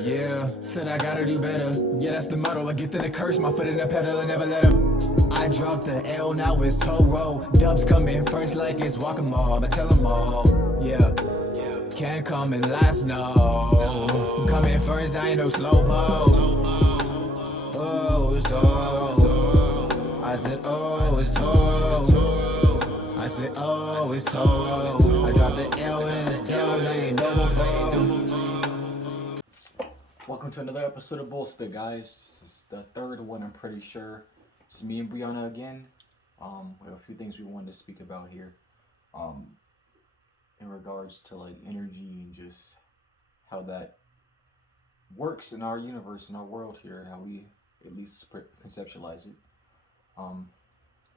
Yeah, said I gotta do better. Yeah, that's the motto. A gift and a curse, my foot in the pedal and never let up. I dropped the L, now it's toll roll. Dubs come in first like it's walk-em-all, but tell them all. Yeah, can't come in last, no. Come in first, I ain't no slowpoke. Oh, it's toll. I said, oh, it's toll. I said, oh, it's toll. I dropped the L and it's down, I ain't double fold. Welcome to another episode of Bull Spit, guys. This is the third one, I'm pretty sure. It's me and Brianna again. We have a few things we wanted to speak about here. In regards to like energy and just how that works in our universe, in our world here, how we at least conceptualize it.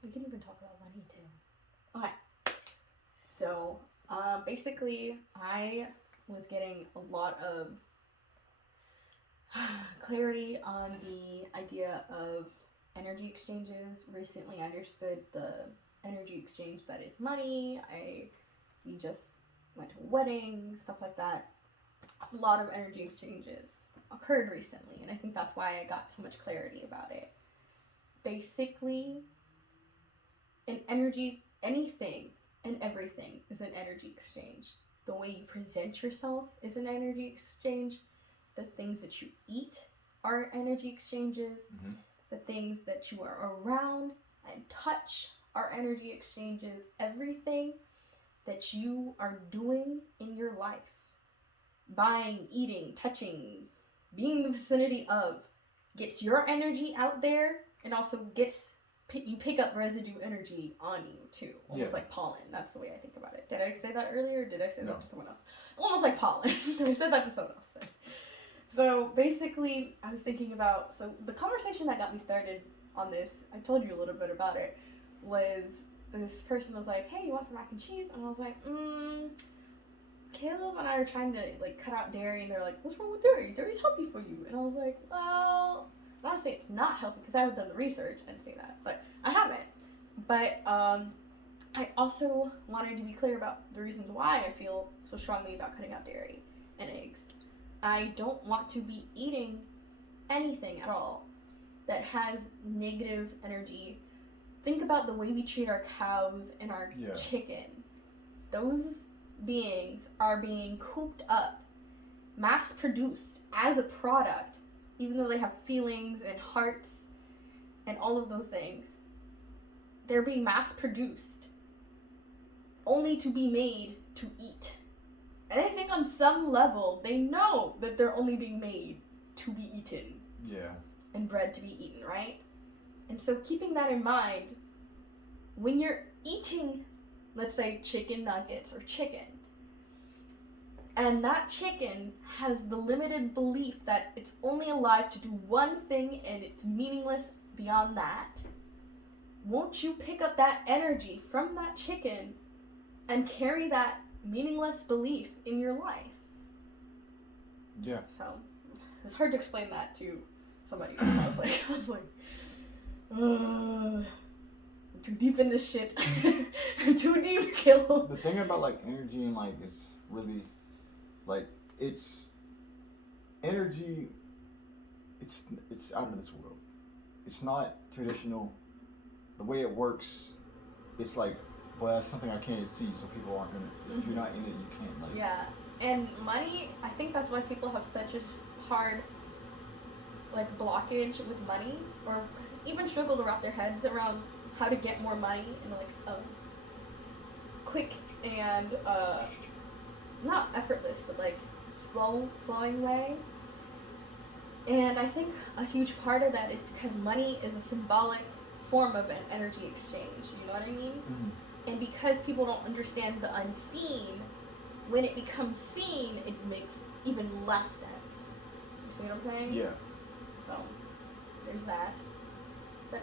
We can even talk about money too. Okay. So, basically, I was getting a lot of clarity on the idea of energy exchanges. Recently, I understood the energy exchange that is money. We just went to a wedding, stuff like that. A lot of energy exchanges occurred recently, and I think that's why I got so much clarity about it. Basically, an energy, anything and everything is an energy exchange. The way you present yourself is an energy exchange. The things that you eat are energy exchanges. Mm-hmm. The things that you are around and touch are energy exchanges. Everything that you are doing in your life, buying, eating, touching, being in the vicinity of, gets your energy out there and also you pick up residue energy on you too. Almost like pollen. That's the way I think about it. Did I say that earlier or did I say that to someone else? Almost like pollen. I said that to someone else then. So basically, I was thinking about, so the conversation that got me started on this, I told you a little bit about it, was this person was like, hey, you want some mac and cheese? And I was like, Caleb and I are trying to like cut out dairy, and they're like, what's wrong with dairy? Dairy's healthy for you. And I was like, well, I don't want to say it's not healthy because I haven't done the research. I didn't say that, but I haven't. But I also wanted to be clear about the reasons why I feel so strongly about cutting out dairy and eggs. I don't want to be eating anything at all that has negative energy. Think about the way we treat our cows and our chicken. Those beings are being cooped up, mass-produced as a product, even though they have feelings and hearts and all of those things. They're being mass-produced only to be made to eat. And I think on some level, they know that they're only being made to be eaten. Yeah. And bred to be eaten, right? And so keeping that in mind, when you're eating, let's say, chicken nuggets or chicken, and that chicken has the limited belief that it's only alive to do one thing and it's meaningless beyond that, won't you pick up that energy from that chicken and carry that meaningless belief in your life? Yeah. So it's hard to explain that to somebody else. I was like, I'm too deep in this shit. I'm too deep, Caleb. The thing about like energy and like is really like it's energy. It's out of this world. It's not traditional. The way it works, it's like, well, that's something I can't see, so people aren't gonna. If you're not in it, you can't like. Yeah, and money. I think that's why people have such a hard, like, blockage with money, or even struggle to wrap their heads around how to get more money in like a quick and not effortless, but like flowing way. And I think a huge part of that is because money is a symbolic form of an energy exchange. You know what I mean? Mm-hmm. And because people don't understand the unseen, when it becomes seen, it makes even less sense. You see what I'm saying? Yeah. So, there's that. But,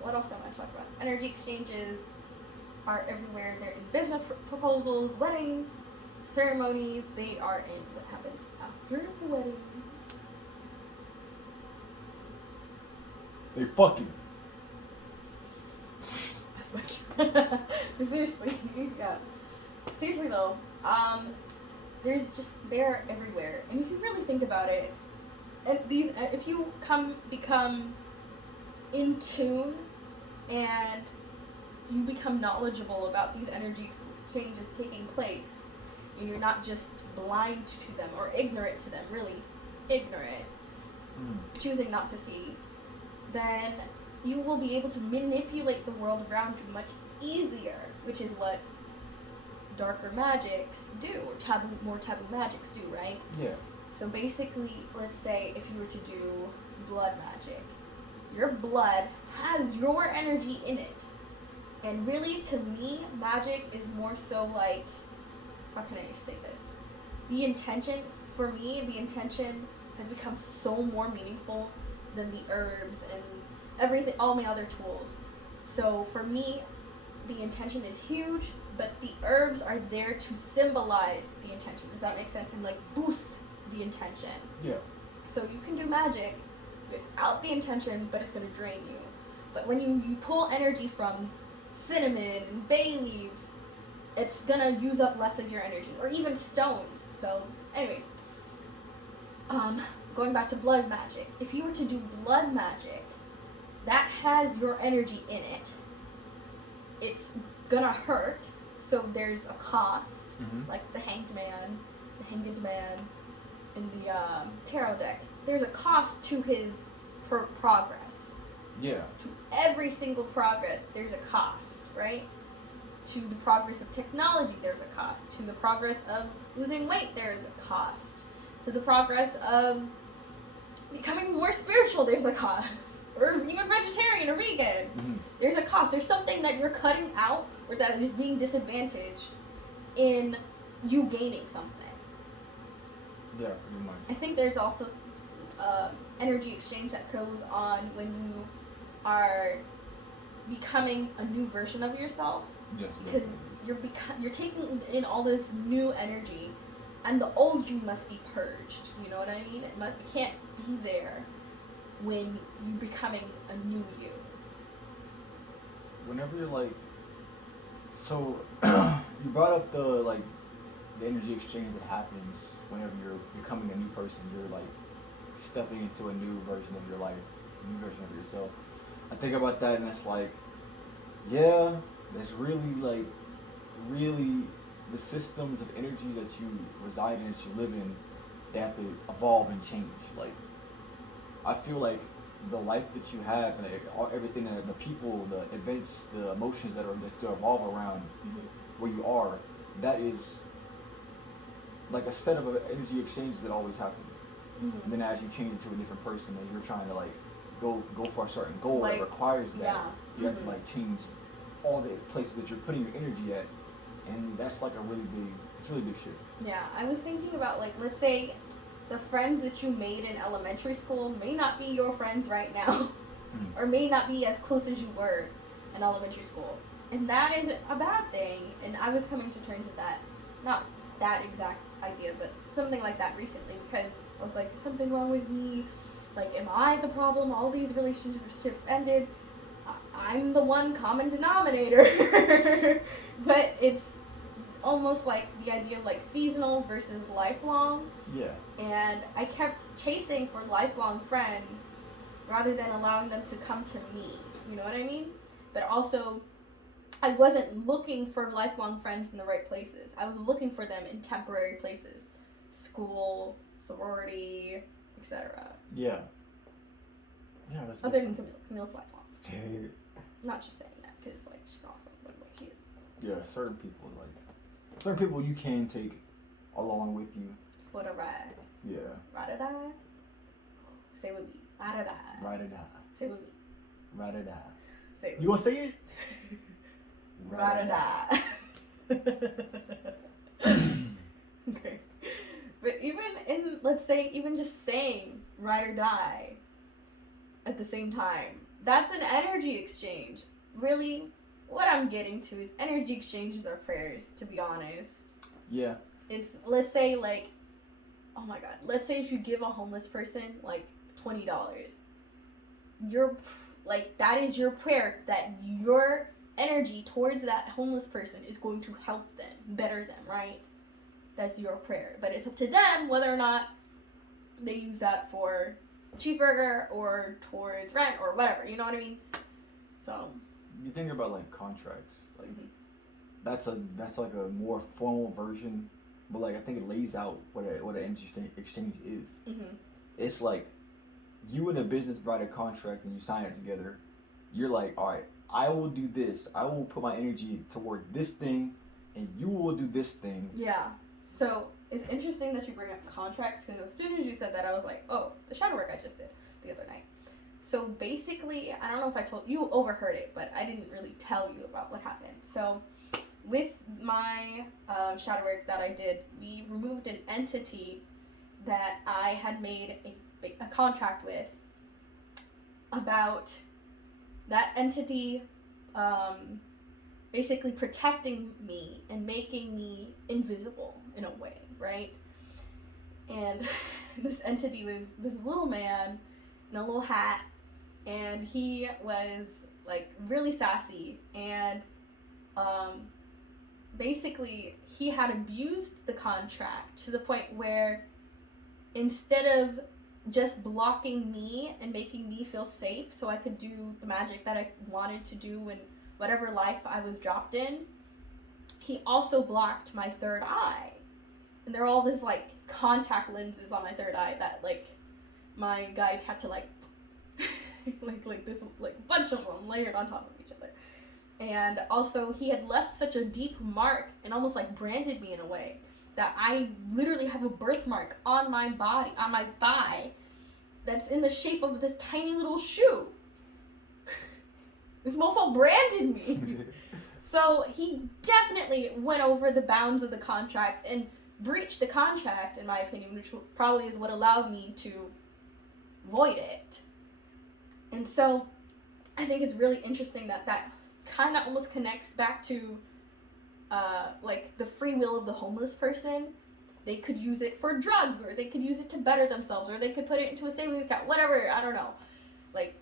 what else I want to talk about? Energy exchanges are everywhere. They're in business proposals, wedding ceremonies. They are in what happens after the wedding. They fucking. Seriously, yeah. Seriously though, they're everywhere. And if you really think about it, and if you become in tune and you become knowledgeable about these energy exchanges taking place, and you're not just blind to them or ignorant to them, really ignorant, choosing not to see, then you will be able to manipulate the world around you much easier, which is what darker magics do, or more taboo magics do, right? Yeah. So basically, let's say if you were to do blood magic, your blood has your energy in it. And really, to me, magic is more so like, how can I say this? The intention, for me, the intention has become so more meaningful than the herbs and everything, all my other tools. So for me, the intention is huge, but the herbs are there to symbolize the intention. Does that make sense? And like boost the intention. Yeah. So you can do magic without the intention, but it's going to drain you. But when you pull energy from cinnamon and bay leaves, it's going to use up less of your energy, or even stones. So anyways, going back to blood magic, if you were to do blood magic that has your energy in it, it's gonna hurt. So there's a cost, like the hanged man in the tarot deck. There's a cost to his progress. Yeah. To every single progress, there's a cost, right? To the progress of technology, there's a cost. To the progress of losing weight, there's a cost. To the progress of becoming more spiritual, there's a cost. Or even vegetarian or vegan. There's a cost. There's something that you're cutting out, or that is being disadvantaged in you gaining something. Yeah, pretty much. I think there's also energy exchange that goes on when you are becoming a new version of yourself. Yes. Because you're taking in all this new energy, and the old you must be purged. You know what I mean? It can't be there when you're becoming a new you. Whenever you're like, so you brought up the energy exchange that happens whenever you're becoming a new person. You're like stepping into a new version of your life, a new version of yourself. I think about that, and it's like, yeah, there's really the systems of energy that you reside in, that you live in, they have to evolve and change. Like, I feel like the life that you have, and everything, the people, the events, the emotions that evolve around where you are, that is like a set of energy exchanges that always happen. And then as you change into a different person, and you're trying to like go for a certain goal that requires that, you have to like change all the places that you're putting your energy at, and that's like it's really big shit. Yeah, I was thinking about, like, let's say the friends that you made in elementary school may not be your friends right now, or may not be as close as you were in elementary school, and that isn't a bad thing. And I was coming to terms with that, not that exact idea, but something like that recently, because I was like, something wrong with me? Like, am I the problem? All these relationships ended. I'm the one common denominator. But it's almost like the idea of like seasonal versus lifelong. Yeah. And I kept chasing for lifelong friends rather than allowing them to come to me. You know what I mean? But also, I wasn't looking for lifelong friends in the right places. I was looking for them in temporary places. School, sorority, etc. Yeah. Yeah, that's other than Camille's lifelong. Yeah. Not just saying that, because like she's awesome, but like she is. Yeah, certain people you can take along with you for the ride. Yeah. Ride or die. Say with me. Ride or die. Ride or die. Say with me. Ride or die. Say with you gonna say it? Ride or die. Okay. But even in, let's say, even just saying ride or die at the same time, that's an energy exchange. Really, what I'm getting to is energy exchanges are prayers, to be honest. Yeah. It's, let's say, like, oh my god, let's say if you give a homeless person, like, $20, you're, like, that is your prayer, that your energy towards that homeless person is going to help them, better them, right? That's your prayer. But it's up to them whether or not they use that for a cheeseburger or towards rent or whatever. You know what I mean? So You think about like contracts, like Mhm. that's like a more formal version, but like I think it lays out what an energy exchange is. mhm. It's like you and a business write a contract and you sign it together. You're like, all right, I will do this. I will put my energy toward this thing, and you will do this thing. Yeah. So it's interesting that you bring up contracts because as soon as you said that, I was like, oh, the shadow work I just did the other night. So basically, I don't know if I told you, overheard it, but I didn't really tell you about what happened. So with my shadow work that I did, we removed an entity that I had made a contract with about that entity basically protecting me and making me invisible in a way, right? And this entity was this little man in a little hat, and he was like really sassy, and basically he had abused the contract to the point where instead of just blocking me and making me feel safe so I could do the magic that I wanted to do in whatever life I was dropped in, he also blocked my third eye. And there are all these like contact lenses on my third eye that like my guides had to like like this like bunch of them layered on top of each other. And also he had left such a deep mark and almost like branded me in a way that I literally have a birthmark on my body, on my thigh, that's in the shape of this tiny little shoe. This mofo branded me. So he definitely went over the bounds of the contract and breached the contract, in my opinion, which probably is what allowed me to void it. And so I think it's really interesting that that kind of almost connects back to like the free will of the homeless person. They could use it for drugs, or they could use it to better themselves, or they could put it into a savings account, whatever, I don't know. Like,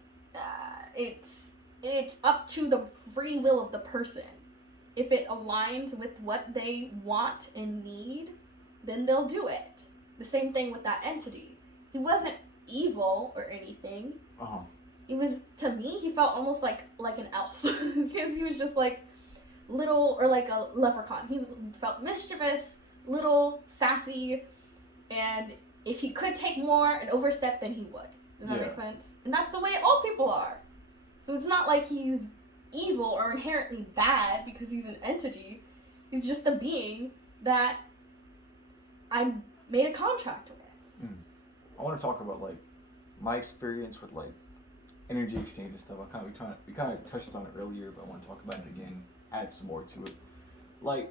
it's up to the free will of the person. If it aligns with what they want and need, then they'll do it. The same thing with that entity. He wasn't evil or anything. Uh-huh. He was, to me, he felt almost like an elf. Because he was just like little, or like a leprechaun. He felt mischievous, little, sassy, and if he could take more and overstep, then he would. Does that make sense? And that's the way all people are. So it's not like he's evil or inherently bad because he's an entity. He's just a being that I made a contract with. I want to talk about like my experience with like energy exchange and stuff. We kind of touched on it earlier, but I want to talk about it again, add some more to it. Like,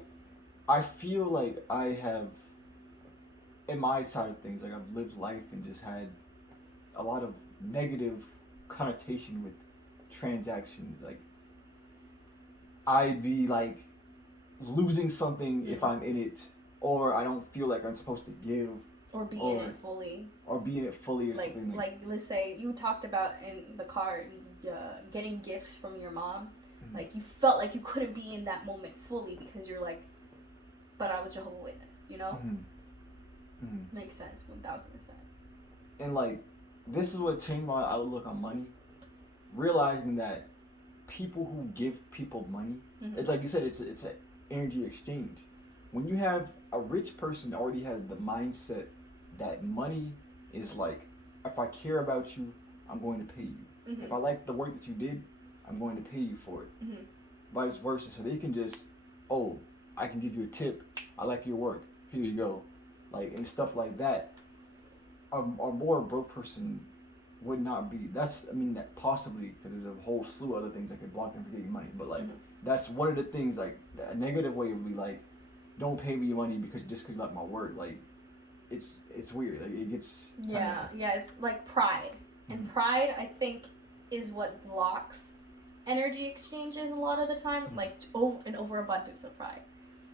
I feel like I have, in my side of things, like I've lived life and just had a lot of negative connotation with transactions. Like, I'd be like losing something if I'm in it, or I don't feel like I'm supposed to give. Or be in it fully. Or be in it fully, or like, something like let's say you talked about in the car getting gifts from your mom. Mm-hmm. Like you felt like you couldn't be in that moment fully because you're like, but I was Jehovah's Witness, you know? Mm-hmm. Mm-hmm. Makes sense, 1000%. And like, this is what changed my outlook on money. Realizing that people who give people money, it's like you said, it's an energy exchange. When you have a rich person already has the mindset that money is like, if I care about you, I'm going to pay you. If I like the work that you did, I'm going to pay you for it. Vice versa. So they can just, oh, I can give you a tip. I like your work. Here you go. Like, and stuff like that. A more broke person would not be. That possibly, because there's a whole slew of other things that could block them from getting money. But like, that's one of the things, like, a negative way would be like, don't pay me money because you like my work. Like, it's weird. Like, it gets It's like pride, and pride, I think, is what blocks energy exchanges a lot of the time. Like an overabundance of pride,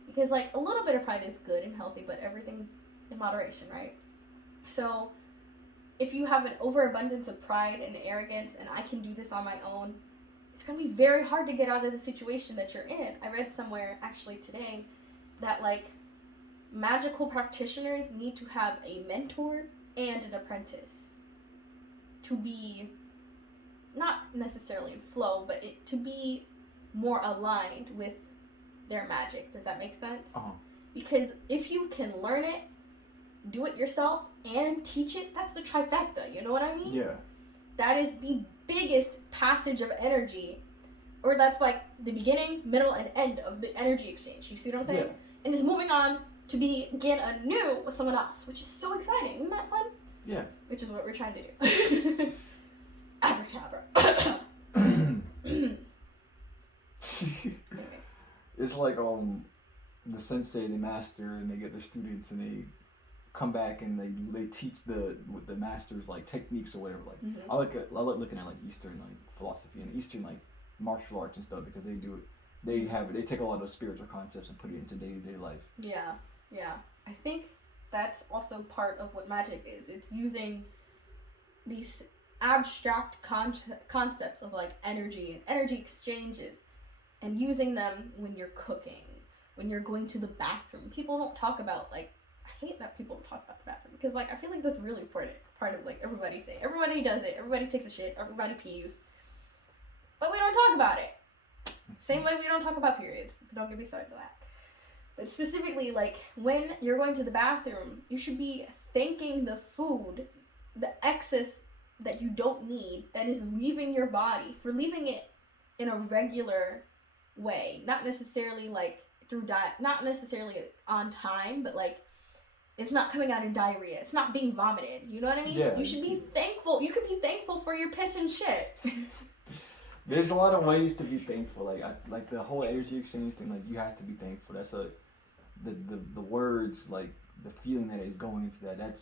because like a little bit of pride is good and healthy, but everything in moderation, right? So if you have an overabundance of pride and arrogance, and I can do this on my own, it's gonna be very hard to get out of the situation that you're in. I read somewhere actually today that like magical practitioners need to have a mentor and an apprentice to be not necessarily in flow, but to be more aligned with their magic. Does that make sense? Uh-huh. Because if you can learn it, do it yourself, and teach it, that's the trifecta. You know what I mean? Yeah. That is the biggest passage of energy, or that's like the beginning, middle, and end of the energy exchange. You see what I'm saying? Yeah. And just moving on to begin anew with someone else, which is so exciting. Isn't that fun? Yeah. Which is what we're trying to do. Abracadabra. Anyways. It's like the sensei, the master, and they get the students and they come back and they teach the masters like techniques or whatever. Like Mhm. I like looking at like Eastern like philosophy and Eastern like martial arts and stuff because they do it. They take a lot of spiritual concepts and put it into day-to-day life. Yeah. I think that's also part of what magic is. It's using these abstract concepts of like energy and energy exchanges and using them when you're cooking, when you're going to the bathroom. People don't talk about like, I hate that people don't talk about the bathroom because like I feel like that's really important part of like everybody does it, everybody takes a shit, everybody pees, but we don't talk about it. Same way we don't talk about periods. Don't get me started on that. But specifically, like, when you're going to the bathroom, you should be thanking the food, the excess that you don't need, that is leaving your body, for leaving it in a regular way. Not necessarily, like, through diet, not necessarily on time, but, like, it's not coming out in diarrhea. It's not being vomited. You know what I mean? Yeah. You should be thankful. You could be thankful for your piss and shit. There's a lot of ways to be thankful. Like the whole energy exchange thing. Like you have to be thankful. That's the words, like the feeling that is going into that.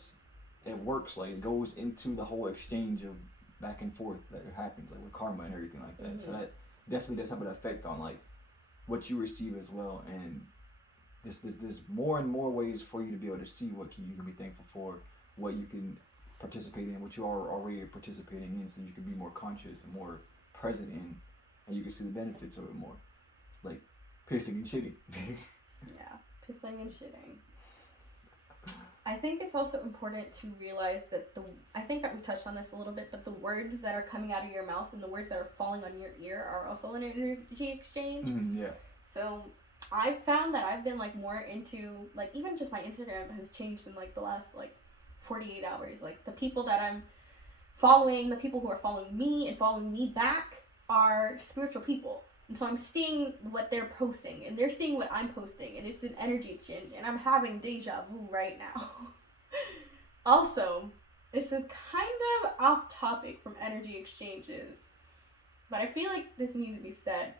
It works. Like it goes into the whole exchange of back and forth that happens, like with karma and everything like that. Mm-hmm. So that definitely does have an effect on like what you receive as well. And there's more and more ways for you to be able to see what you can be thankful for, what you can participate in, what you are already participating in, so you can be more conscious and more present in, and you can see the benefits of it more, like pissing and shitting. Yeah, pissing and shitting. I think it's also important to realize that I think that we touched on this a little bit, but the words that are coming out of your mouth and the words that are falling on your ear are also an energy exchange. Yeah. So I've found that I've been like more into, like, even just my Instagram has changed in like the last like 48 hours. Like the people that I'm following, the people who are following me and following me back are spiritual people. And so I'm seeing what they're posting and they're seeing what I'm posting, and it's an energy exchange, and I'm having deja vu right now. Also, this is kind of off topic from energy exchanges, but I feel like this needs to be said.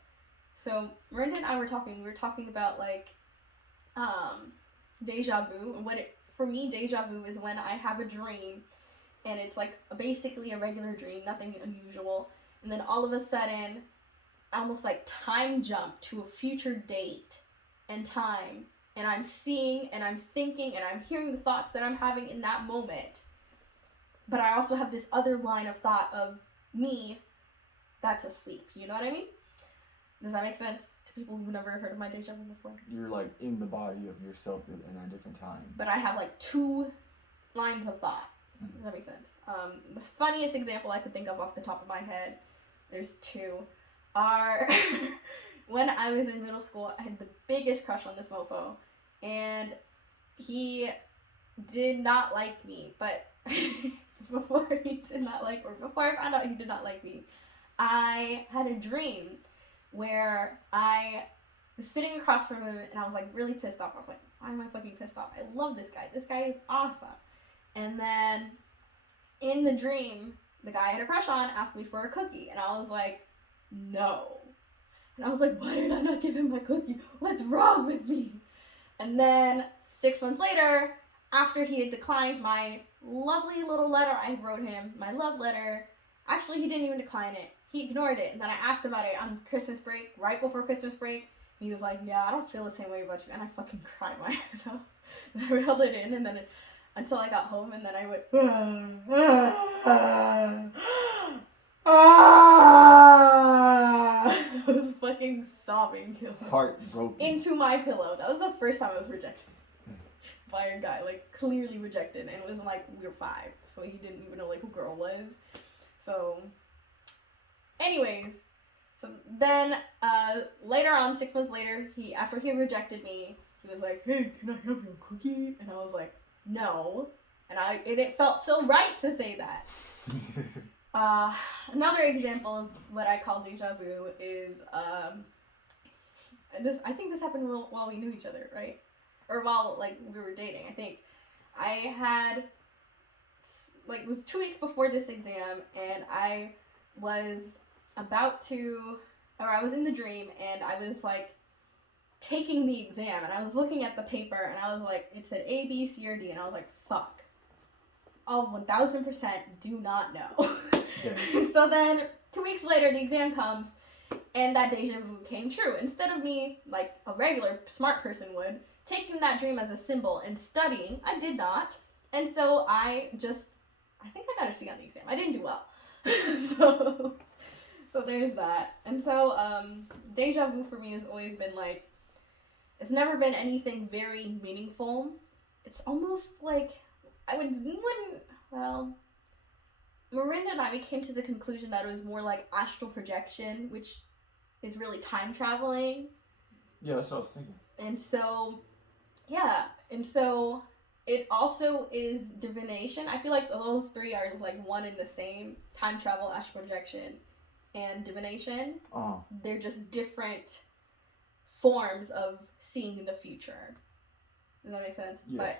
So Miranda and I were talking about like deja vu, and for me deja vu is when I have a dream and it's like basically a regular dream, nothing unusual, and then all of a sudden I almost like time jump to a future date and time, and I'm seeing and I'm thinking and I'm hearing the thoughts that I'm having in that moment, but I also have this other line of thought of me that's asleep. You know what I mean? Does that make sense to people who've never heard of my deja vu before? You're like in the body of yourself in a different time. But I have like two lines of thought. Does that make sense? The funniest example I could think of off the top of my head, there's two, are when I was in middle school, I had the biggest crush on this mofo, and he did not like me, but before I found out he did not like me, I had a dream where I was sitting across from him and I was like really pissed off. I was like, why am I fucking pissed off? I love this guy. This guy is awesome. And then in the dream, the guy I had a crush on asked me for a cookie, and I was like, no. And I was like, why did I not give him my cookie? What's wrong with me? And then 6 months later, after he had declined my lovely little letter I wrote him, my love letter, actually he didn't even decline it. He ignored it. And then I asked about it on Christmas break, right before Christmas break. He was like, yeah, I don't feel the same way about you. And I fucking cried my ass off. And I held it in, and then until I got home, and then I went, I was fucking sobbing. Heartbroken. Into my pillow. That was the first time I was rejected. by a guy, like clearly rejected, and it was like we were 5, so he didn't even know like who girl was. So, anyways, so then later on, 6 months later, after he rejected me, he was like, "Hey, can I have your cookie?" And I was like, "No," and it felt so right to say that. Another example of what I call deja vu is this. I think this happened while we knew each other, right? Or while like we were dating. I think I had like it was 2 weeks before this exam, and I was about to, or I was in the dream, and I was like taking the exam, and I was looking at the paper, and I was like, it said A, B, C, or D, and I was like, fuck. I'll 1000% do not know. Yeah. So then 2 weeks later, the exam comes, and that deja vu came true. Instead of me, like a regular smart person would, taking that dream as a symbol and studying, I did not. And so I think I got a C on the exam. I didn't do well. So there's that. And so deja vu for me has always been like, it's never been anything very meaningful. It's almost like, Miranda and I, we came to the conclusion that it was more like astral projection, which is really time traveling. Yeah, that's what I was thinking. And so, yeah. And so it also is divination. I feel like those 3 are like one and the same. Time travel, astral projection, and divination. They're just different forms of seeing the future. Does that make sense? Yes. But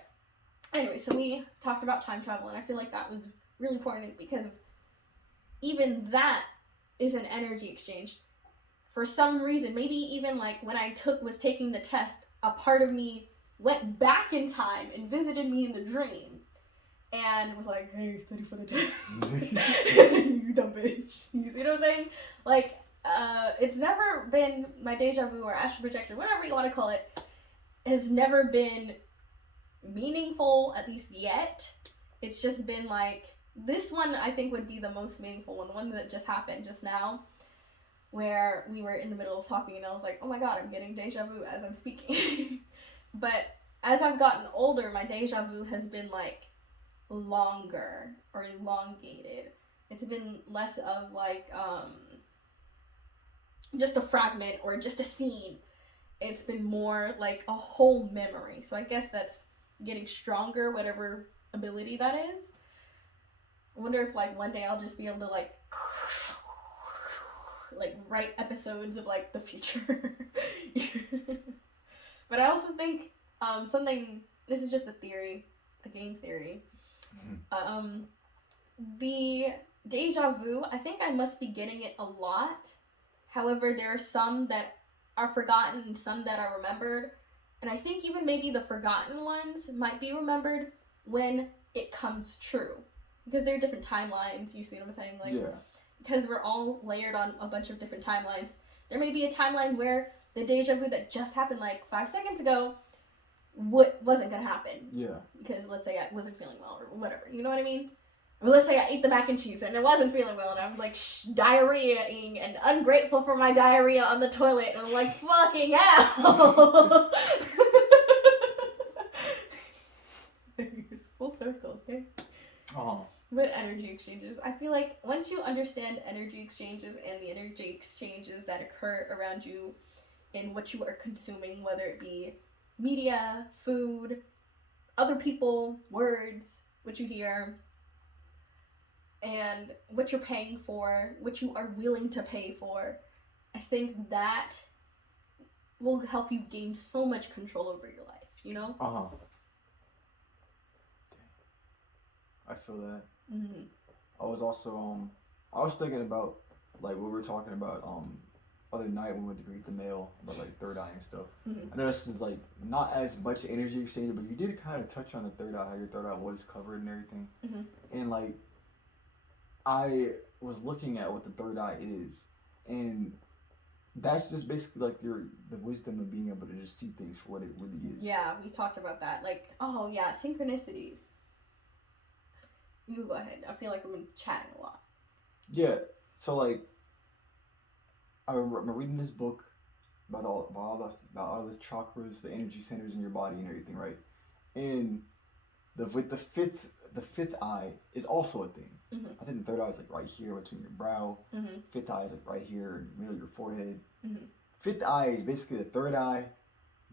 anyway, so we talked about time travel, and I feel like that was really important because even that is an energy exchange. For some reason, maybe even like when I was taking the test, a part of me went back in time and visited me in the dream and was like, hey, study for the test. You dumb bitch. You see what I'm saying? Like, it's never been, my deja vu or astral projection, whatever you want to call it, has never been meaningful, at least yet. It's just been like, this one I think would be the most meaningful one, the one that just happened just now, where we were in the middle of talking and I was like, oh my god, I'm getting deja vu as I'm speaking. But as I've gotten older, my deja vu has been like longer or elongated. It's been less of like just a fragment or just a scene. It's been more like a whole memory. So I guess that's getting stronger, whatever ability that is. I wonder if like one day I'll just be able to like write episodes of like the future. But I also think something, this is just a theory, a game theory. The deja vu, I think I must be getting it a lot. However, there are some that are forgotten and some that are remembered. And I think even maybe the forgotten ones might be remembered when it comes true. Because there are different timelines, you see what I'm saying? Like, yeah. Because we're all layered on a bunch of different timelines. There may be a timeline where the deja vu that just happened like 5 seconds ago wasn't going to happen. Yeah. Because let's say I wasn't feeling well or whatever, you know what I mean? Or let's say I ate the mac and cheese and it wasn't feeling well and I was like diarrhea-ing and ungrateful for my diarrhea on the toilet and I'm like, fucking hell! It's full circle, okay? Oh. But energy exchanges, I feel like once you understand energy exchanges and the energy exchanges that occur around you in what you are consuming, whether it be media, food, other people, words, what you hear, and what you're paying for, what you are willing to pay for, I think that will help you gain so much control over your life, you know? I feel that. Mm-hmm. I was also I was thinking about like what we were talking about other night when we went to greet the mail about like third eye and stuff. Mm-hmm. I know this is like not as much energy exchange, but you did kind of touch on the third eye, how your third eye was covered and everything. Mm-hmm. And like I was looking at what the third eye is, and that's just basically like the wisdom of being able to just see things for what it really is. Yeah, we talked about that. Like, oh yeah, synchronicities. You go ahead. I feel like I've been chatting a lot. Yeah. So like, I'm reading this book about all the chakras, the energy centers in your body, and everything, right? And with the fifth eye is also a thing. Mm-hmm. I think the third eye is like right here between your brow. Mm-hmm. Fifth eye is like right here in the middle of your forehead. Mm-hmm. Fifth eye is basically the third eye,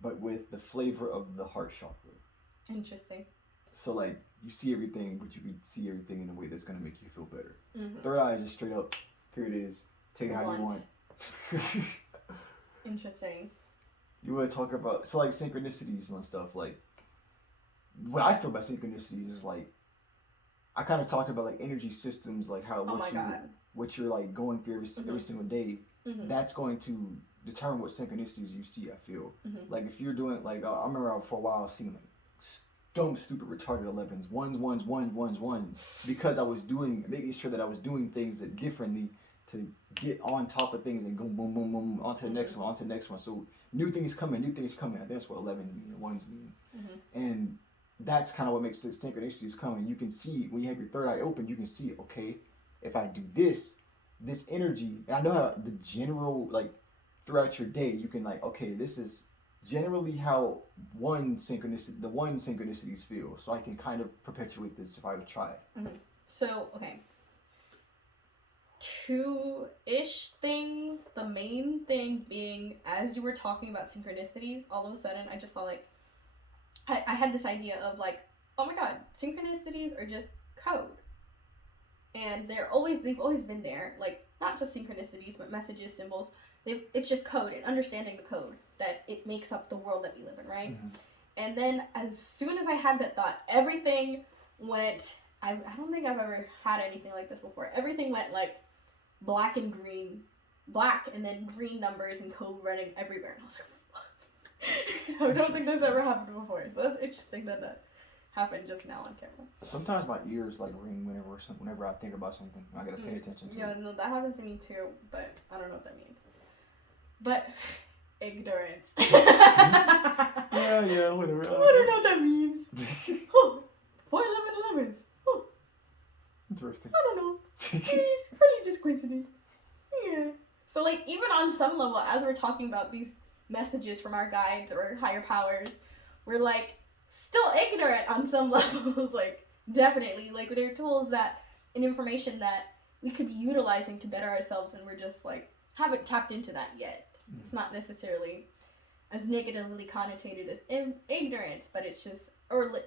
but with the flavor of the heart chakra. Interesting. So like you see everything, but you can see everything in a way that's gonna make you feel better. Mm-hmm. Third eye is just straight up. Here it is. Take it how you want. Interesting. You want to talk about so like synchronicities and stuff. Like what I feel about synchronicities is like I kind of talked about like energy systems, like how what you're like going through every single day. Mm-hmm. That's going to determine what synchronicities you see. I feel Mm-hmm. like if you're doing like I remember for a while I was seeing like dumb, stupid, retarded 11s, ones, because I was making sure that I was doing things that differently to get on top of things and go boom, boom, boom, onto the next one. So new things coming. I think that's what 11 mean, ones mean. Mm-hmm. And that's kind of what makes the synchronicities come. And you can see when you have your third eye open, you can see, okay, if I do this energy, and I know how the general, like throughout your day, you can like, okay, this is generally how the one synchronicities feel. So I can kind of perpetuate this if I would try it. Mm-hmm. So, okay. 2-ish things. The main thing being, as you were talking about synchronicities, all of a sudden I just saw like, I had this idea of like, oh my god, synchronicities are just code. And they've always been there. Like, not just synchronicities, but messages, symbols. It's just code and understanding the code that it makes up the world that we live in, right? Mm-hmm. And then as soon as I had that thought, everything went, I don't think I've ever had anything like this before. Everything went like black and then green numbers and code running everywhere. And I was like, I don't think this ever happened before. So that's interesting that happened just now on camera. Sometimes my ears like ring whenever I think about something. I gotta pay attention to it. Yeah, no, that happens to me too, but I don't know what that means. But ignorance. yeah, whatever. I don't know what that means. Oh, 4/11/11s. Oh, interesting. I don't know. It's pretty just coincidence. Yeah. So like even on some level, as we're talking about these messages from our guides or higher powers, we're like still ignorant on some levels. Like definitely, like there are tools and information that we could be utilizing to better ourselves, and we're just like haven't tapped into that yet. It's not necessarily as negatively connotated as ignorance, but it's just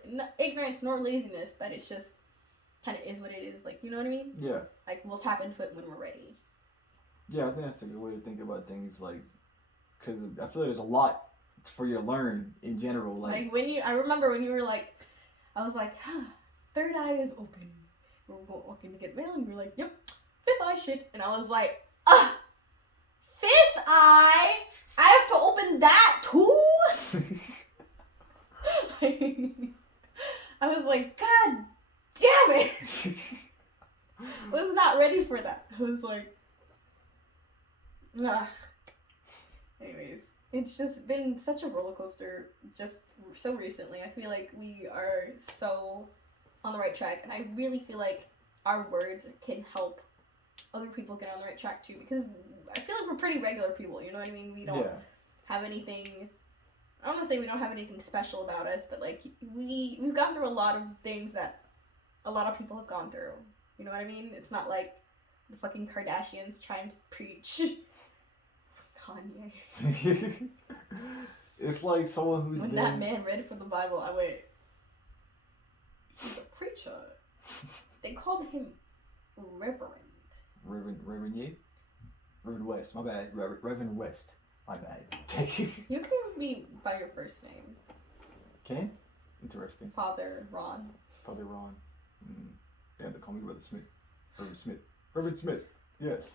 not ignorance nor laziness, but it's just kind of is what it is. Like, you know what I mean? Yeah. Like we'll tap into it when we're ready. Yeah, I think that's a good way to think about things. Like, because I feel like there's a lot for you to learn in general. Like I remember when you were like, I was like, third eye is open. We're walking to get mail, and you're like, yep, fifth eye shit, and I was like, fifth eye? I have to open that too? I was like, God damn it! I was not ready for that. I was like, ugh. Anyways, it's just been such a roller coaster just so recently. I feel like we are so on the right track, and I really feel like our words can help other people get on the right track too, because I feel like we're pretty regular people, you know what I mean? We don't have anything, I don't want to say we don't have anything special about us, but like we've gone through a lot of things that a lot of people have gone through, you know what I mean? It's not like the fucking Kardashians trying to preach Kanye. It's like someone who's when that man read from the Bible, I went, he's a preacher. They called him Reverend. Reverend West, my bad. Reverend West, my bad. You can be by your first name. Can? Interesting. Father Ron. They have to call me Brother Smith. Reverend Smith. Yes.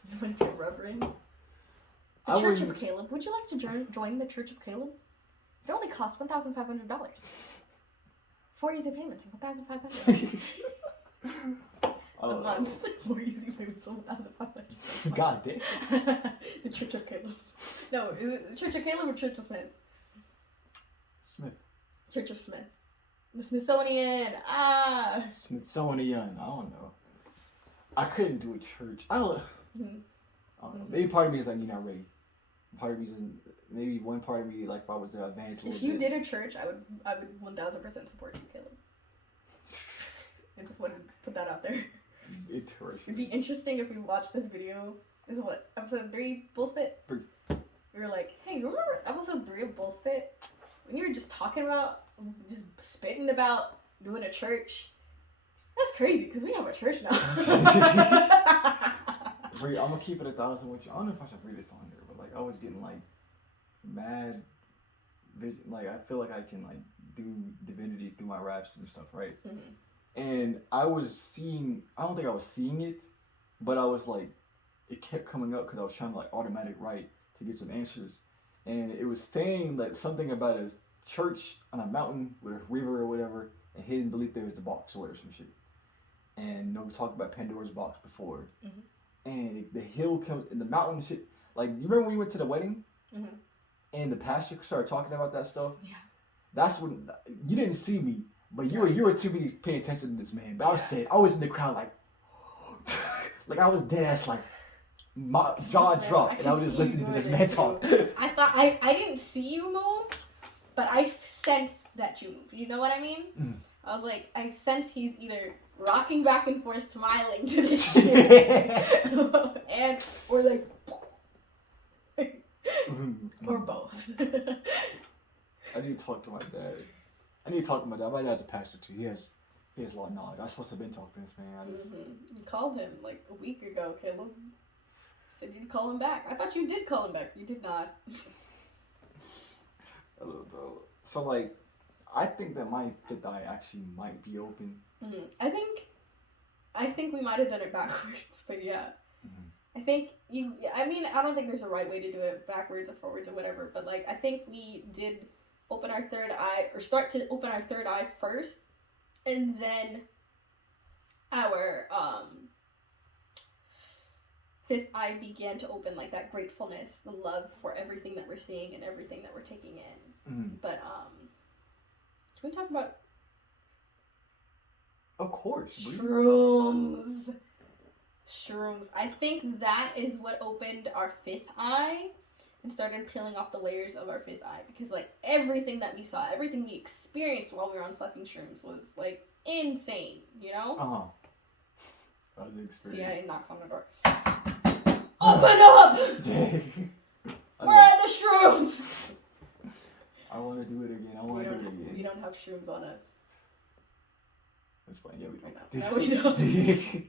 Reverend. The Church of Caleb. Would you like to join the Church of Caleb? It only costs $1,500. 4 easy payments of $1,500. A month. 4 easy payments of $1,500. God damn. The Church of Caleb. No, is it the Church of Caleb or Church of Smith? Smith. Church of Smith. The Smithsonian. Smithsonian. I don't know. I couldn't do a church. I don't know. Mm-hmm. Maybe part of me is like, you're not ready. part of me isn't. Maybe one part of me, like, if I was to advance a little If you bit. did a church, I would 1000% support you, Caleb. I just wanted to put that out there. Interesting. It'd be interesting if we watched this video. This is what, episode 3, Bullspit? 3. We were like, hey, remember episode 3 of Bullspit? When you were just talking about, just spitting about doing a church? That's crazy, because we have a church now. I'm gonna keep it 1,000 with you. I don't know if I should read this on here, but like I was getting like mad vision. Like I feel like I can like do divinity through my raps and stuff, right? Mm-hmm. And I was seeing. I don't think I was seeing it, but I was like, it kept coming up because I was trying to like automatic write to get some answers, and it was saying like something about a church on a mountain with a river or whatever, and hidden beneath there is a box or whatever, some shit. And we talked about Pandora's box before. Mm-hmm. And the hill comes and the mountain shit. Like, you remember when we went to the wedding? Mm-hmm. And the pastor started talking about that stuff? Yeah. That's when you didn't see me, but you were too busy paying attention to this, man. But I was in the crowd like, like I was dead ass like my jaw dropped, and I was just listening to this man talk. I thought I didn't see you move, but I sensed that you moved. You know what I mean? Mm. I was like, I sense he's either rocking back and forth, smiling to this shit, and or like, or both. I need to talk to my dad. My dad's a pastor too. He has a lot of knowledge. I'm supposed to have been talking to this man. You called him like a week ago, Caleb. Said you'd call him back. I thought you did call him back. You did not. A little bro. So like, I think that my fifth eye actually might be open. Mm-hmm. I think we might have done it backwards, but yeah. Mm-hmm. I think I don't think there's a right way to do it, backwards or forwards or whatever, but like, I think we did open our third eye, or start to open our third eye first, and then our fifth eye began to open, like that gratefulness, the love for everything that we're seeing and everything that we're taking in. Mm-hmm. But can we talk about? Of course. Shrooms. I think that is what opened our fifth eye and started peeling off the layers of our fifth eye, because like everything that we saw, everything we experienced while we were on fucking shrooms was like insane, you know? Uh-huh. That was the experience. See, it knocks on the door. Open up! Where are the shrooms? I want to do it again. We don't have shrooms on us. That's fine. Yeah, we don't. No, we don't.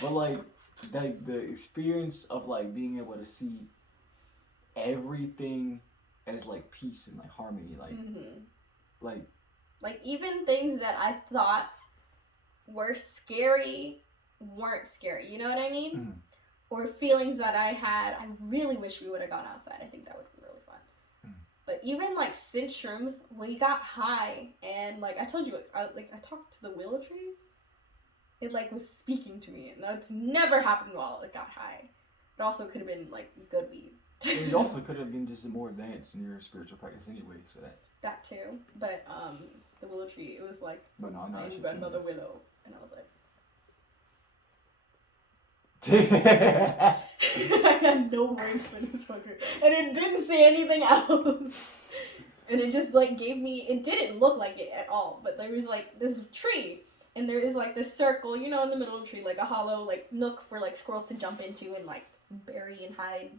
But like the experience of like being able to see everything as like peace and like harmony, like mm-hmm. like even things that I thought were scary weren't scary. You know what I mean? Mm-hmm. Or feelings that I had, I really wish we would have gone outside. I think that would be really fun. Mm-hmm. But even like since shrooms, we got high, and like I told you, I talked to the willow tree. It like was speaking to me, and that's never happened while it got high. It also could have been like good weed. It also could have been just more advanced in your spiritual practice anyway, so that too. But the willow tree, it was like, but no, I am grandmother willow, and I was like, I had no words for this fucker, and it didn't say anything else. And it just like gave me, it didn't look like it at all, but there was like this tree, and there is like this circle, you know, in the middle of the tree, like a hollow like nook for like squirrels to jump into and like bury and hide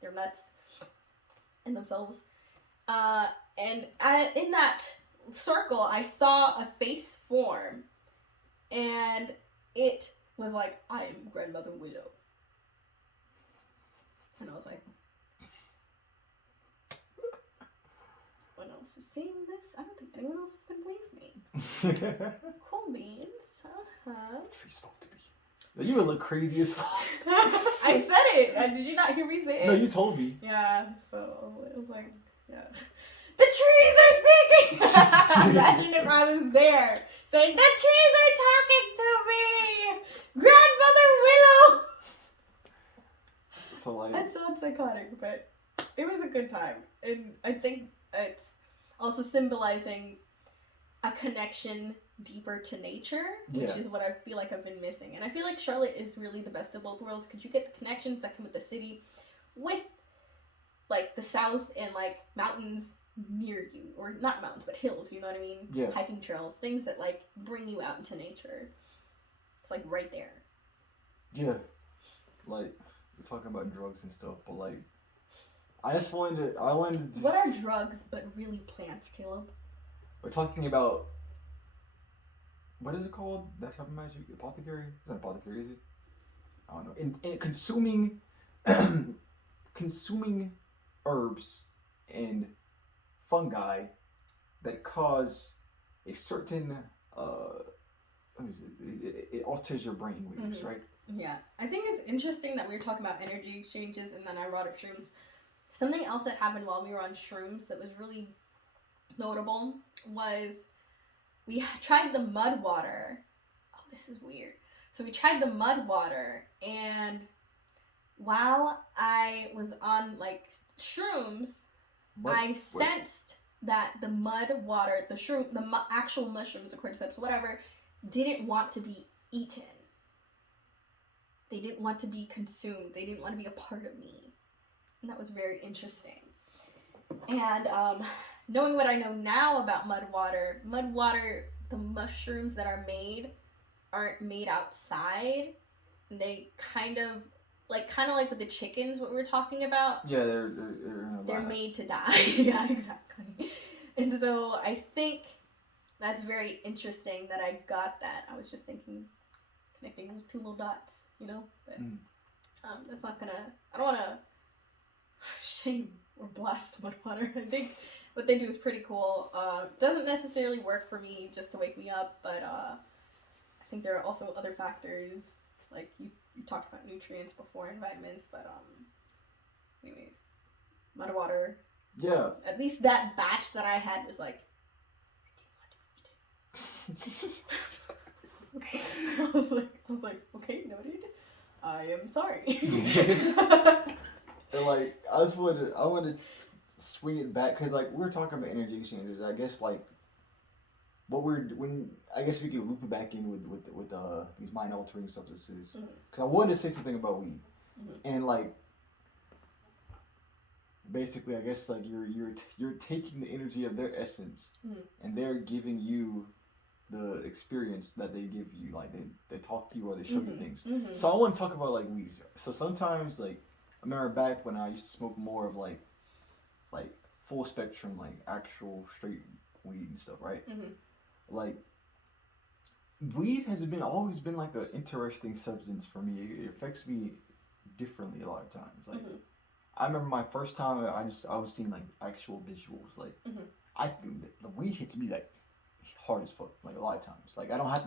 their nuts and themselves. And in that circle, I saw a face form, and it was like, I am Grandmother Willow. And I was like, when else is seeing this? I don't think anyone else is gonna believe me. Cool beans. Tree spoke to me. You would look crazy as fuck. I said it. Did you not hear me say it? No, you told me. Yeah. So it was like, yeah. The trees are speaking. Imagine if I was there saying, the trees are talking to me. Grandmother Willow. So like, that sounds psychotic, but it was a good time, and I think it's also symbolizing a connection deeper to nature, which is what I feel like I've been missing. And I feel like Charlotte is really the best of both worlds, because you get the connections that come with the city with like the south and like mountains near you, or not mountains but hills, you know what I mean? Yeah. Hiking trails, things that like bring you out into nature. It's like right there. Yeah, like we're talking about drugs and stuff, but like I wanted to. What are drugs but really plants, Caleb? We're talking about, what is it called? That type of magic? Apothecary? It's not apothecary, is it? I don't know. In consuming consuming herbs and fungi that cause a certain what is it? It alters your brain waves, right? Yeah. I think it's interesting that we were talking about energy exchanges and then I brought up shrooms. Something else that happened while we were on shrooms that was really notable was we tried the mud water. Oh, this is weird. So we tried the mud water, and while I was on like shrooms, I sensed that the mud water, the actual mushrooms, the cordyceps, whatever, didn't want to be eaten. They didn't want to be consumed. They didn't want to be a part of me. And that was very interesting. And knowing what I know now about mud water, the mushrooms that are made aren't made outside. They kind of like with the chickens, what we were talking about. Yeah, they're in a They're lab. made to die. Yeah, exactly. And so I think that's very interesting that I got that. I was just thinking, connecting two little dots, you know? But that's not gonna, I don't wanna shame or blast mud water. I think what they do is pretty cool. Doesn't necessarily work for me just to wake me up, but I think there are also other factors, like you talked about nutrients before and vitamins, but anyways, mud water. Yeah. At least that batch that I had was like, I was like, okay, noted. I am sorry. And like I wanted to swing it back because like we were talking about energy exchanges. I guess like I guess we could loop it back in with these mind altering substances. Because I wanted to say something about weed, and like basically I guess like you're taking the energy of their essence, and they're giving you the experience that they give you. Like they talk to you or they show you things. So I want to talk about like weed. So sometimes like I remember back when I used to smoke more of like full spectrum, like actual straight weed and stuff, right? Like weed has always been like an interesting substance for me. It affects me differently a lot of times. Like I remember my first time I was seeing like actual visuals. Like I think the weed hits me like hard as fuck. Like a lot of times. Like I don't have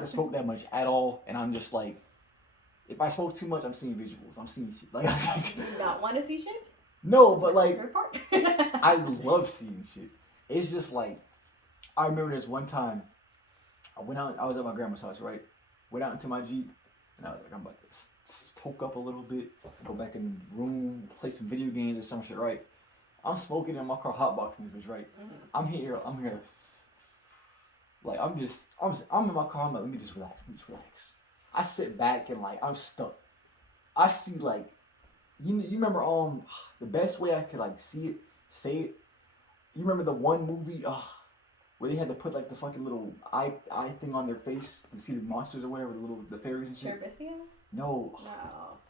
to smoke that much at all, and I'm just like, if I smoke too much, I'm seeing visuals. I'm seeing shit. Like Do you not want to see shit? No, but like Your part. I love seeing shit. It's just like I remember this one time I was at my grandma's house, right? Went out into my Jeep and I was like, I'm about to toke up a little bit, go back in the room, play some video games or some shit, right? I'm smoking in my car, hotboxing this bitch, right? I'm here. Like I'm in my car. I'm like, let me just relax. I sit back and like I'm stuck. I see like, you remember the best way I could like say it. You remember the one movie where they had to put like the fucking little eye thing on their face to see the monsters or whatever, the fairies and shit. Terabithia? No.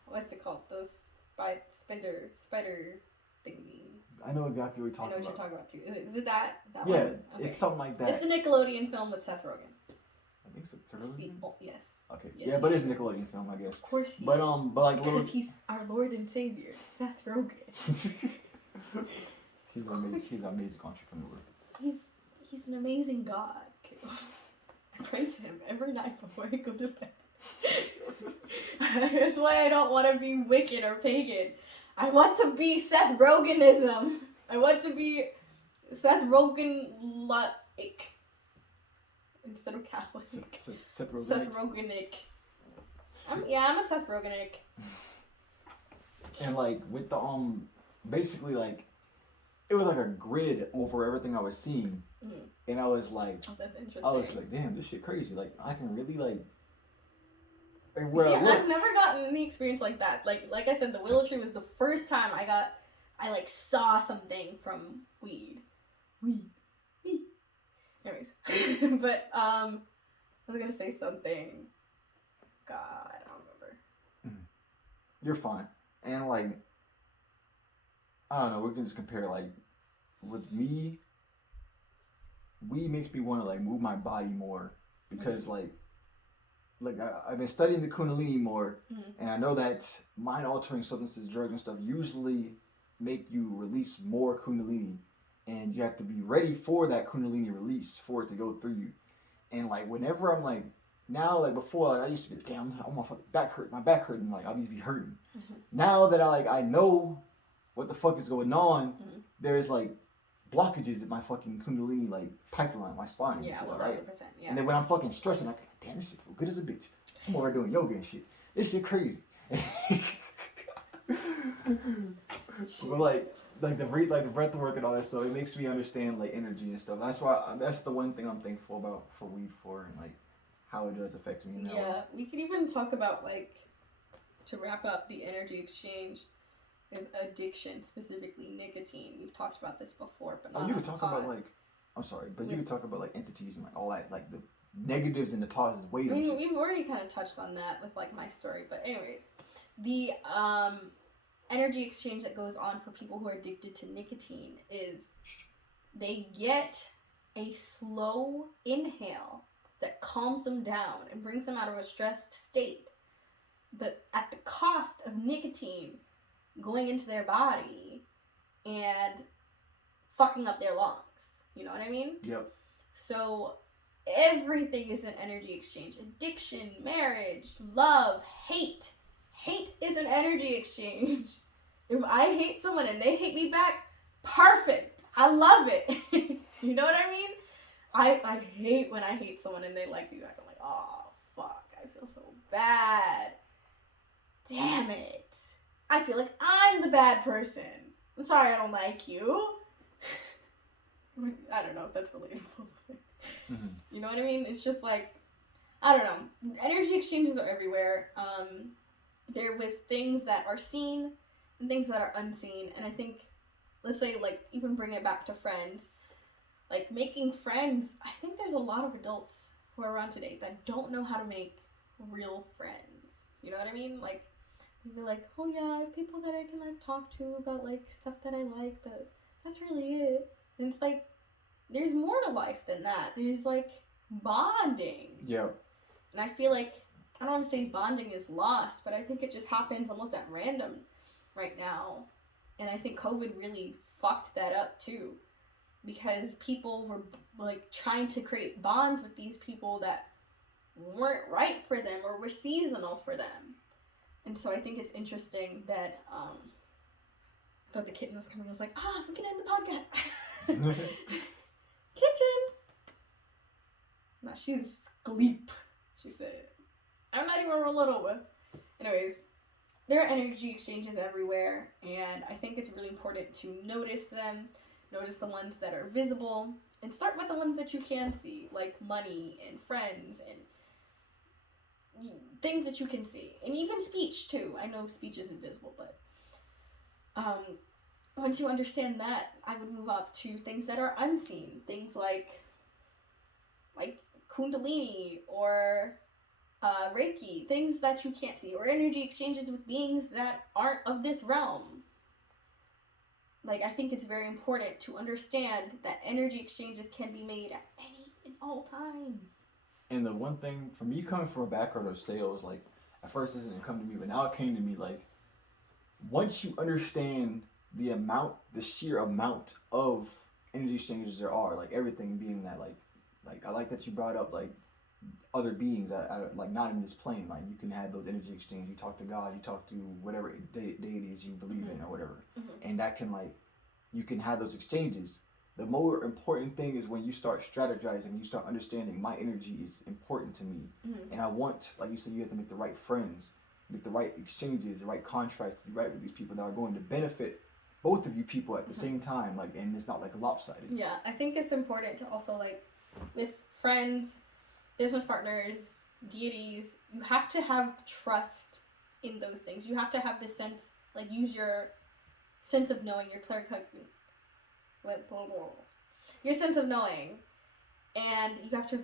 What's it called? Those spider thingies. I know exactly what you're talking about. I know what you're talking about too. Is it that yeah, one? Okay. It's something like that. It's the Nickelodeon film with Seth Rogen. I think so. Nickelodeon? Yes. Okay. Yes, yeah, but it's a Nickelodeon film, I guess. Of course he but is. but like because he's our Lord and Savior, Seth Rogen. He's an amazing entrepreneur. He's an amazing God. I pray to him every night before I go to bed. That's why I don't want to be wicked or pagan. I want to be Seth Rogenism. I want to be Seth Rogen-like instead of Catholic. Seth Rogen. Seth Rogenic. I'm a Seth Rogenic. And like with the basically like it was like a grid over everything I was seeing, and I was like, oh, that's interesting. I was like, damn, this shit crazy. Like I can really like. I've never gotten any experience like that. Like I said, the willow tree was the first time I got I like saw something from weed. Anyways, but I was gonna say something. God, I don't remember. You're fine. And like, I don't know. We can just compare like with me. Weed makes me want to like move my body more because I've been studying the Kundalini more, and I know that mind altering substances, drugs, and stuff usually make you release more Kundalini, and you have to be ready for that Kundalini release for it to go through you. And like whenever I'm like now, like before, like, I used to be like, damn, oh my fucking back hurt, my back hurting, like I used to be hurting. Now that I know what the fuck is going on, there's like blockages in my fucking Kundalini like pipeline, my spine. Yeah, and shit, 100%. right? Yeah. And then when I'm fucking stressing, I'm like, damn, this shit feel good as a bitch. I'm over doing yoga and shit. This shit crazy. But like the breath work and all that stuff, it makes me understand like energy and stuff. That's the one thing I'm thankful about for weed for, and like how it does affect me. Yeah, we could even talk about like, to wrap up the energy exchange with addiction, specifically nicotine. We've talked about this before, but not you could talk about like, I'm sorry, but you could talk about like entities and like all that, like the negatives and the positives. I mean, we've already kind of touched on that with like my story, but anyways, the energy exchange that goes on for people who are addicted to nicotine is they get a slow inhale that calms them down and brings them out of a stressed state, but at the cost of nicotine going into their body and fucking up their lungs. You know what I mean? Yep. So everything is an energy exchange. Addiction, marriage, love, hate. Hate is an energy exchange. If I hate someone and they hate me back, perfect. I love it. You know what I mean? I hate when I hate someone and they like me back. I'm like, oh, fuck. I feel so bad. Damn it. I feel like I'm the bad person. I'm sorry I don't like you. I don't know if that's relatable. You know what I mean? It's just like, I don't know. Energy exchanges are everywhere. They're with things that are seen and things that are unseen. And I think, let's say, like, even bring it back to friends. Like, making friends, I think there's a lot of adults who are around today that don't know how to make real friends. You know what I mean? Like, they'd be like, oh yeah, I have people that I can, like, talk to about, like, stuff that I like, but that's really it. And it's like, there's more to life than that. There's, like, bonding. Yeah. And I feel like, I don't want to say bonding is lost, but I think it just happens almost at random right now. And I think COVID really fucked that up, too. Because people were, like, trying to create bonds with these people that weren't right for them or were seasonal for them. And so I think it's interesting that, I thought the kitten was coming. I was like, we can end the podcast. Kitten! No, she's sleep, she said. I'm not even a little one. Anyways, there are energy exchanges everywhere, and I think it's really important to notice them, notice the ones that are visible, and start with the ones that you can see, like money and friends and things that you can see. And even speech, too. I know speech isn't visible, but once you understand that, I would move up to things that are unseen. Things like Kundalini or Reiki. Things that you can't see. Or energy exchanges with beings that aren't of this realm. Like, I think it's very important to understand that energy exchanges can be made at any and all times. And the one thing, for me coming from a background of sales, like, at first this didn't come to me, but now it came to me, like, once you understand the sheer amount of energy exchanges there are, like, everything being that, like I like that you brought up, like, other beings, like, not in this plane, like, you can have those energy exchanges, you talk to God, you talk to whatever deities you believe in or whatever, and that can, like, you can have those exchanges. The more important thing is when you start strategizing, you start understanding my energy is important to me. And I want, like you said, you have to make the right friends, make the right exchanges, the right contracts to be right with these people that are going to benefit both of you people at the same time, like, and it's not like lopsided. Yeah, I think it's important to also, like, with friends, business partners, deities, you have to have trust in those things. You have to have this sense, like, use your sense of knowing, your your sense of knowing, and you have to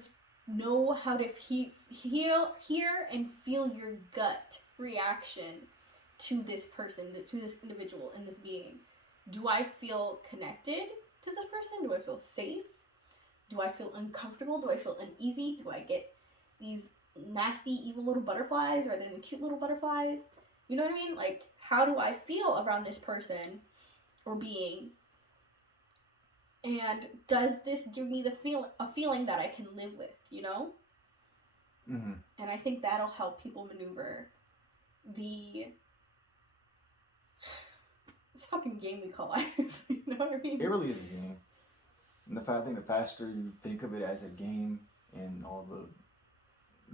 know how to hear and feel your gut reaction to this person, to this individual, and this being. Do I feel connected to this person? Do I feel safe? Do I feel uncomfortable? Do I feel uneasy? Do I get these nasty, evil little butterflies rather than cute little butterflies? You know what I mean? Like, how do I feel around this person or being? And does this give me a feeling that I can live with, you know? Mm-hmm. And I think that'll help people maneuver this fucking game we call life. You know what I mean? It really is a game. And I think the faster you think of it as a game and all the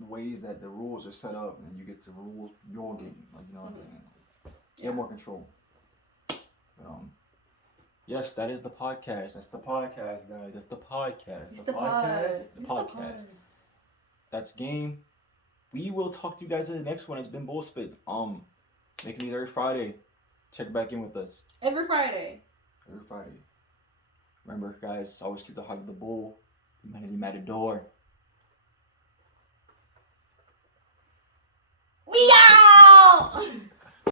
ways that the rules are set up, and you get to rule your game, like, you know what I'm saying? You have more control. Yes, that is the podcast. That's the podcast, guys. That's the podcast. It's the podcast. The podcast. That's game. We will talk to you guys in the next one. It's been Bullspit. Making these every Friday. Check back in with us. Every Friday. Every Friday. Remember, guys, always keep the heart of the bull. The man of the matador.